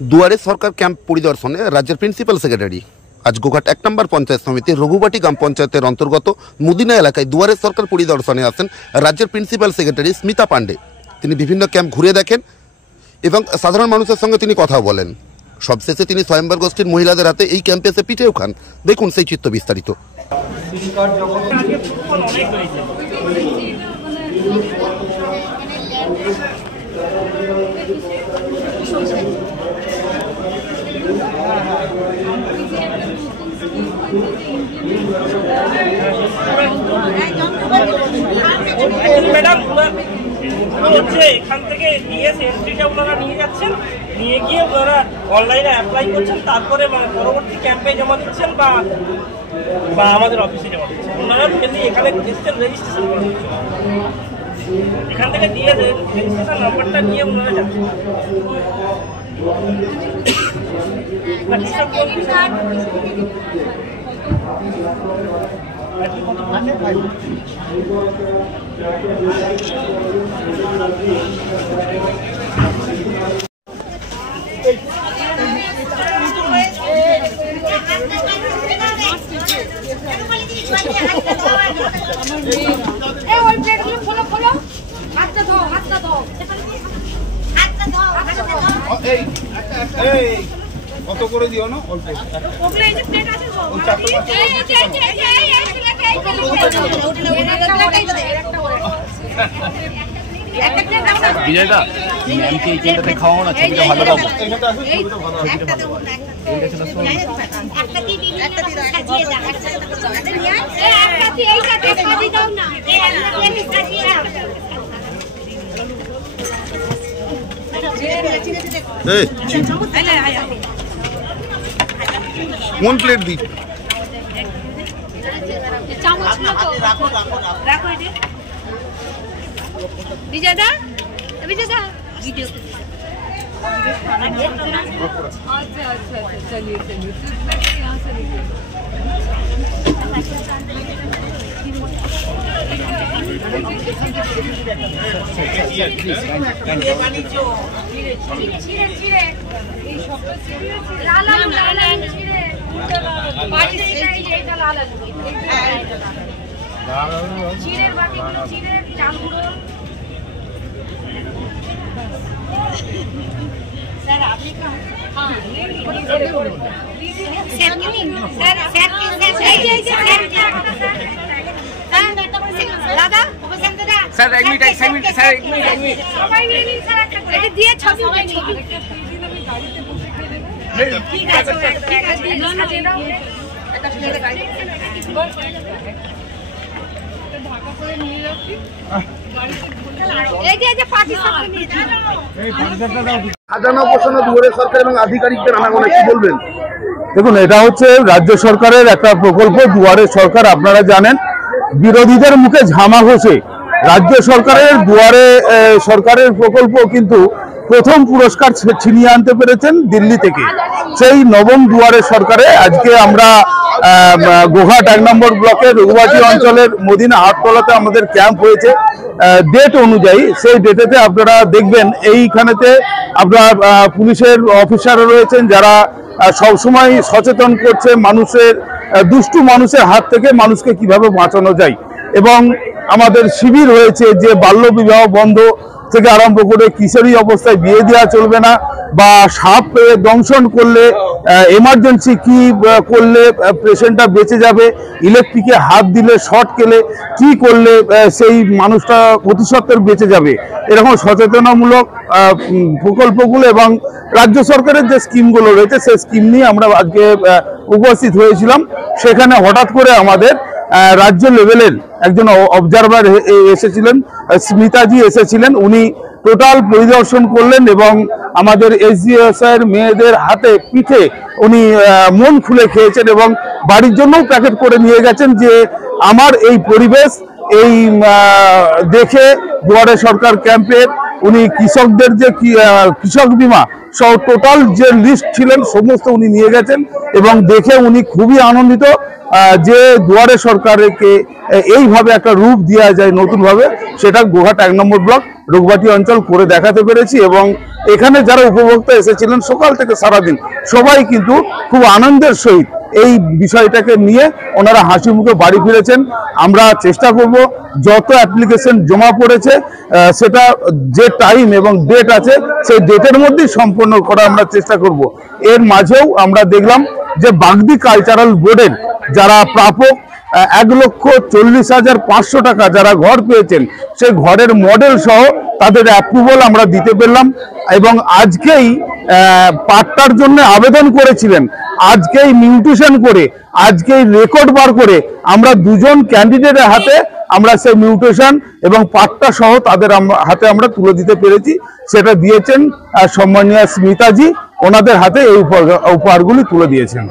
দুয়ারে সরকার ক্যাম্প পরিদর্শনে রাজ্যের প্রিন্সিপাল সেক্রেটারি আজ গোঘাট 1 নম্বর পঞ্চায়েত সমিতির রঘুবাটি গ্রাম পঞ্চায়েতের অন্তর্গত মুদিনা এলাকায় দুয়ারে সরকার পরিদর্শনে আসেন রাজ্যের প্রিন্সিপাল সেক্রেটারি স্মিতা পান্ডে। তিনি বিভিন্ন ক্যাম্প ঘুরে দেখেন এবং সাধারণ মানুষের সঙ্গে তিনি কথা বলেন। সবশেষে তিনি স্বয়ম্বর গোষ্ঠীর মহিলাদের হাতে এই ক্যাম্পে এসে পিঠেও খান। দেখুন সেই চিত্র বিস্তারিত। ম্যাডাম হচ্ছে এখান থেকে এন্ট্রিটা ওনারা নিয়ে যাচ্ছেন, নিয়ে গিয়ে ওনারা অনলাইনে অ্যাপ্লাই করছেন, তারপরে পরবর্তী ক্যাম্পে জমা দিচ্ছেন বা আমাদের অফিসে জমা দিচ্ছেন। ওনারা মেনলি এখানে রেজিস্ট্রেশন করে এখান থেকে দিয়ে রেজিস্ট্রেশন নাম্বারটা নিয়ে ওনারা যাচ্ছেন। কত করে দিও না অল্প বিজয়দা ম্যামকে এই কেনটাতে খাওয়াও না, ছবিটা ভালো পাবো। কোন প্লেট দি विजयदा विजयदा वीडियो अच्छा अच्छा चलिए चलिए यहाँ से सर आपने कहा हाँ सर एक मिनट सर एक मिनट दिए छवि ठीक है দেখুন, এটা হচ্ছে রাজ্য সরকারের একটা প্রকল্প দুয়ারে সরকার। আপনারা জানেন বিরোধীদের মুখে ঝামা ঘষে রাজ্য সরকারের দুয়ারে সরকারের প্রকল্প কিন্তু প্রথম পুরস্কার ছিনিয়ে আনতে পেরেছেন দিল্লি থেকে। সেই নবম দুয়ারে সরকারে আজকে আমরা গোঘাট 1 নম্বর ব্লকের রঘুবাটি অঞ্চলের মদিনা হাটতলাতে আমাদের ক্যাম্প হয়েছে। ডেট অনুযায়ী সেই ডেটেতে আপনারা দেখবেন এইখানেতে আপনার পুলিশের অফিসাররা রয়েছেন যারা সবসময় সচেতন করছে মানুষের দুষ্টু মানুষের হাত থেকে মানুষকে কিভাবে বাঁচানো যায়। এবং আমাদের শিবির হয়েছে যে বাল্য বিবাহ বন্ধ থেকে আরম্ভ করে কিশোরী অবস্থায় বিয়ে দেওয়া চলবে না, বা সাপ দংশন করলে এমার্জেন্সি কি করলে পেশেন্টটা বেঁচে যাবে, ইলেকট্রিকে হাত দিলে শর্ট খেলে কি করলে সেই মানুষটা অতিসত্বর বেঁচে যাবে, এরকম সচেতনামূলক প্রকল্পগুলো এবং রাজ্য সরকারের যে স্কিমগুলো রয়েছে সেই স্কিম নিয়ে আমরা আজকে উপস্থিত হয়েছিলাম। সেখানে হঠাৎ করে আমাদের রাজ্য লেভেলের একজন অবজারভার এসেছিলেন, স্মিতাজি এসেছিলেন। উনি টোটাল পরিদর্শন করলেন এবং আমাদের এসডিওএসআই এর মেয়েদের হাতে পিঠে উনি মন খুলে খেয়েছেন এবং বাড়ির জন্যও প্যাকেট করে নিয়ে গেছেন যে আমার এই পরিবেশ এই দেখে দুয়ারে সরকার ক্যাম্পের উনি কৃষকদের যে কৃষক বিমা সহ টোটাল যে লিস্ট ছিলেন সমস্ত উনি নিয়ে গেছেন এবং দেখে উনি খুবই আনন্দিত যে দুয়ারে সরকারকে এইভাবে একটা রূপ দেওয়া যায় নতুনভাবে, সেটা গোঘাট 1 নম্বর ব্লক রঘুবাটি অঞ্চল করে দেখাতে পেরেছি। এবং এখানে যারা উপভোক্তা এসেছিলেন সকাল থেকে সারাদিন সবাই কিন্তু খুব আনন্দের সহিত এই বিষয়টাকে নিয়ে ওনারা হাসি মুখে বাড়ি ফিরেছেন। আমরা চেষ্টা করব যত অ্যাপ্লিকেশন জমা পড়েছে সেটা যে টাইম এবং ডেট আছে সেই ডেটের মধ্যেই সম্পন্ন করা আমরা চেষ্টা করব। এর মাঝেও আমরা দেখলাম যে বাগদি কালচারাল বোর্ডের যারা প্রাপক 1,40,500 টাকা যারা ঘর পেয়েছেন সেই ঘরের মডেল সহ তাদের অ্যাপ্রুভাল আমরা দিতে পারলাম এবং আজকেই পাট্টার জন্য আবেদন করেছিলেন, আজকেই মিউটেশন করে আজকেই রেকর্ড বার করে আমরা দুজন ক্যান্ডিডেটের হাতে আমরা সেই মিউটেশন এবং পাট্টা সহ তাদের হাতে আমরা তুলে দিতে পেরেছি। সেটা দিয়েছেন সম্মানীয় স্মিতাজি, ওনাদের হাতে এই উপহারগুলি তুলে দিয়েছেন।